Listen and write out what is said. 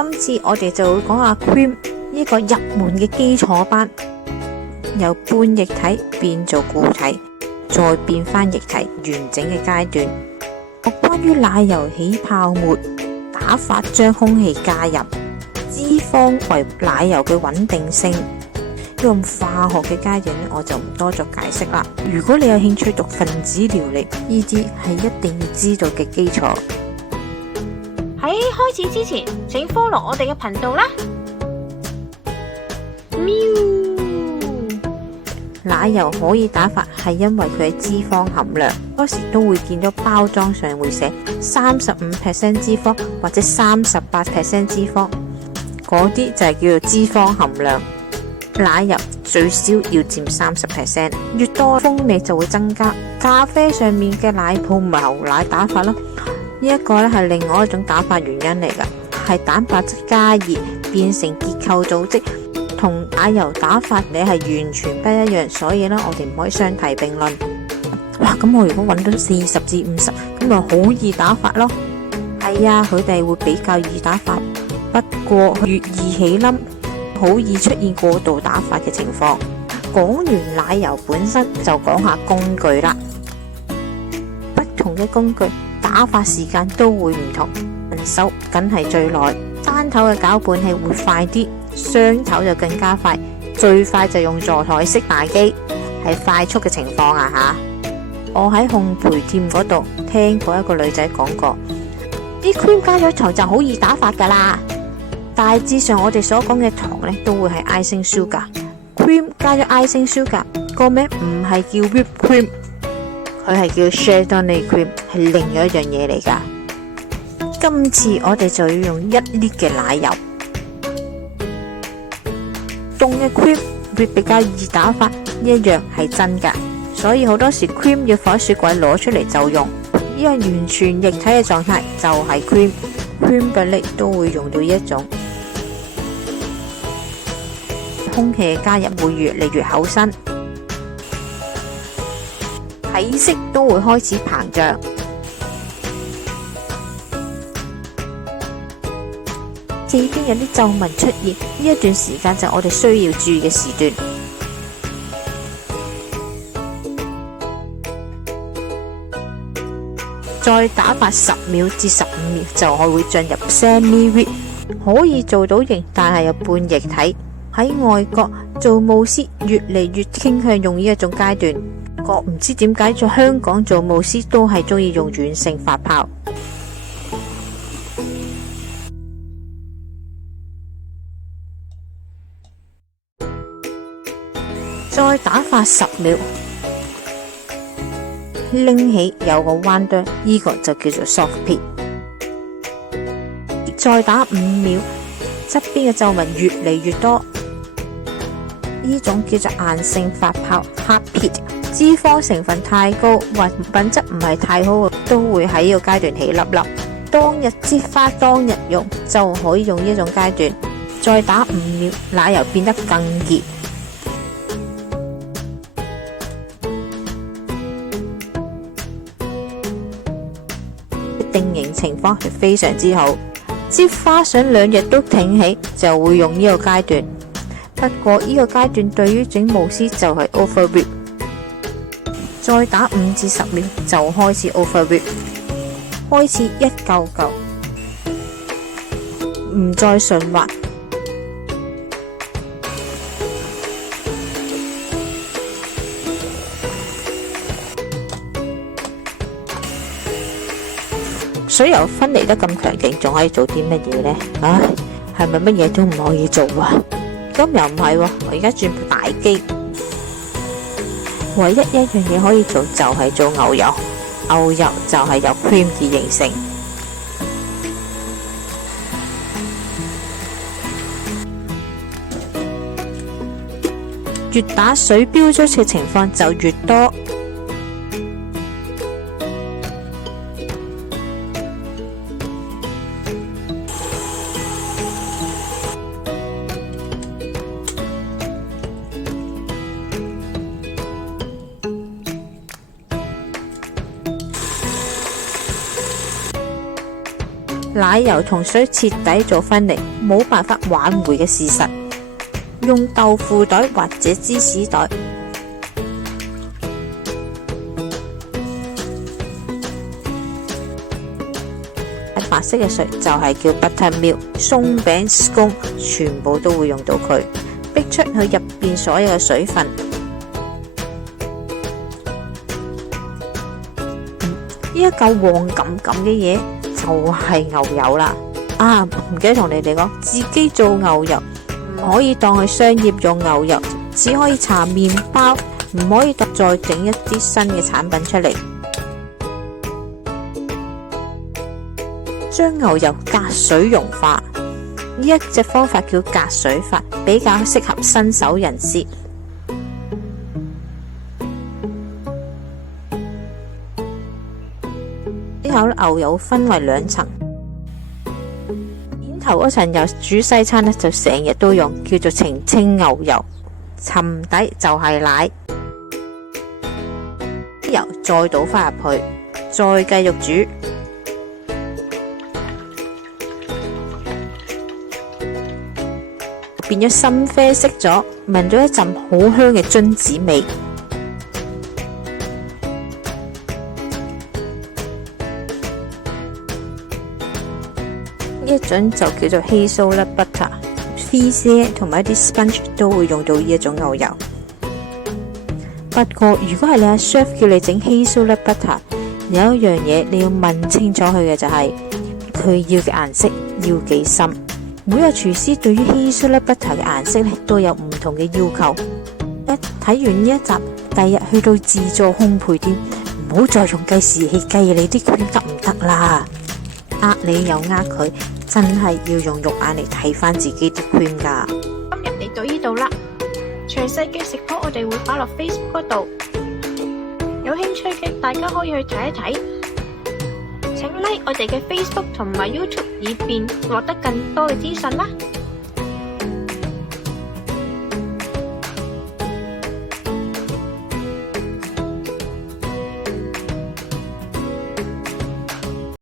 今次我哋就會講下 cream 呢個入門嘅基礎班，由半液體變做固體，再變翻液體完整嘅階段。關於奶油起泡沫、打發將空氣加入、脂肪為奶油嘅穩定性，用化學嘅階段我就唔多作解釋啦。如果你有興趣讀分子料理，呢啲係一定要知道嘅基礎。喺開始之前，請 follow 我哋嘅頻道啦。喵！奶油可以打發係因為佢嘅脂肪含量，多時都會見到包裝上會寫35% 脂肪或者38% 脂肪，嗰啲就係叫做脂肪含量。奶油最少要佔30%，越多風味就會增加。咖啡上面嘅奶泡咪牛奶打發咯，呢一個咧係另外一種打發原因嚟噶，係蛋白質加熱變成結構組織，同奶油打發你係完全不一樣，所以咧我哋唔可以相提並論。哇，咁我如果揾到40至50，咁咪好易打發咯。係啊，佢哋會比較易打發，不過越易起粒，好易出現過度打發嘅情況。講完奶油本身，就講下工具啦。不同嘅工具打發時間都會唔同，人手梗係最耐，單頭嘅攪拌器會快啲，雙頭就更加快，最快就用座台式打機，係快速嘅情況啊吓。我喺烘焙店嗰度聽過一個女仔講過，啲 cream 加咗糖就好易打發噶啦。大致上我哋所講嘅糖呢，都會係 icing sugar，cream 加咗 icing sugar，個名唔係叫 whipped cream， 佢係叫 Chardonnay cream， 係另一樣嘢嚟噶。今次我哋就要用1 lit 嘅奶油，凍嘅 cream 會比較易打發，一樣係真噶。所以好多時 cream 要放喺雪櫃攞出嚟就用，因為完全液體嘅狀態就係 cream 比例都會用到呢一種。空氣嘅加入會越嚟越厚身，體積都會開始膨脹。已經有啲皺紋出現，呢一段時間就我哋需要注意嘅時段。再打發10秒至15秒就會進入 semi whip， 可以做到型，但係有半液體。喺外國做慕斯越嚟越傾向用呢一種階段，我唔知點解在香港做慕斯都係中意用軟性發泡。再打發10秒，拎起有個彎端，呢個就叫做 soft peak。再打5秒，側邊嘅皺紋越嚟越多，呢種叫做硬性發泡 hard peak。脂肪成分太高或品質唔係太好，都會喺呢個階段起粒粒。當日擠花當日用就可以用呢種階段。再打5秒，奶油變得更熱。定型情況係非常之好，擠花想2日都挺起，就會用呢個階段。不過呢個階段對於整慕斯就係 over whip， 再打5至10秒就開始 over whip， 開始一嚿嚿，唔再順滑。水油分離得咁強勁，仲可以做啲乜嘢呢？唉，係咪乜嘢都唔可以做啊？咁又唔係喎，我而家轉部大機，唯一一樣嘢可以做就係做牛油，牛油就係由 cream 而形成。越打水標出嘅情況就越多。奶油同水徹底做分離，冇辦法挽回嘅事實。用豆腐袋或者芝士袋。白色嘅水就係叫 buttermilk， 鬆餅、scone 全部都會用到佢，逼出佢入邊所有嘅水分。呢一嚿黃咁嘅嘢就係牛油啦。唔記得同你哋講，自己做牛油唔可以當佢商業用牛油，只可以搽麵包，唔可以再整一啲新嘅產品出嚟。將牛油隔水溶化，呢一隻方法叫隔水法，比較適合新手人士。之後牛油分為2層，面頭嗰層油煮西餐呢就成日都用，叫做澄清牛油。沉底就係奶，油再倒返入去，再繼續煮。變咗深啡色咗，聞到一陣好香嘅榛子味。呢一種就叫做 hazelnut butter。Fizzy 同埋一啲 sponge 都會用到呢一種牛油。不過如果係你阿 chef 叫你整 hazelnut butter， 有一樣嘢你要問清楚佢嘅就係佢要嘅顏色要幾深。每個廚師對於 hazelnut butter 嘅顏色都有唔同嘅要求。睇完呢一集，第日去到自助烘焙店，唔好再用計時器計你啲 cream 得唔得啦？你又佢，真係要用肉眼嚟睇翻自己啲 cream 噶。今日嚟到呢度啦，詳細嘅食譜我哋會擺落 Facebook 嗰度，有興趣嘅大家可以去睇一睇。請 like 我哋嘅 Facebook 同埋 YouTube， 以便獲得更多嘅資訊啦。